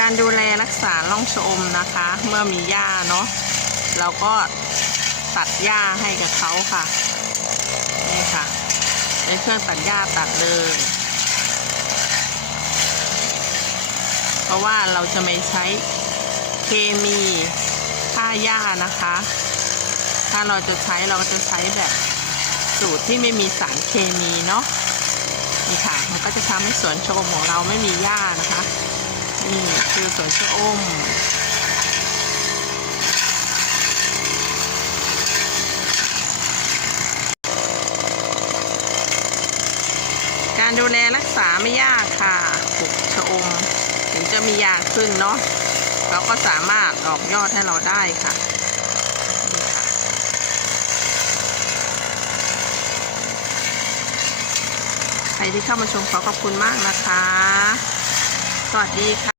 การดูแลรักษาล่องชอมนะคะ เมื่อมีหญ้าเนาะเราก็ตัดหญ้าให้กับเขาค่ะนี่ค่ะใช้เครื่องตัดหญ้าตัดเลยเพราะว่าเราจะไม่ใช้เคมีฆ่าหญ้านะคะ ถ้าเราจะใช้เราก็จะใช้แบบสูตรที่ไม่มีสารเคมีเนาะนี่ค่ะ มันก็จะทำให้สวนชมของเราไม่มีหญ้านะคะนี่ คือสวนชะอมการดูแลรักษาไม่ยากค่ะปลูกชะอม ถึงจะมียากขึ้นเนาะเราก็สามารถออกยอดให้เราได้ค่ะนี่ค่ะใครที่เข้ามาชมขอขอบคุณมากนะคะ สวัสดีค่ะ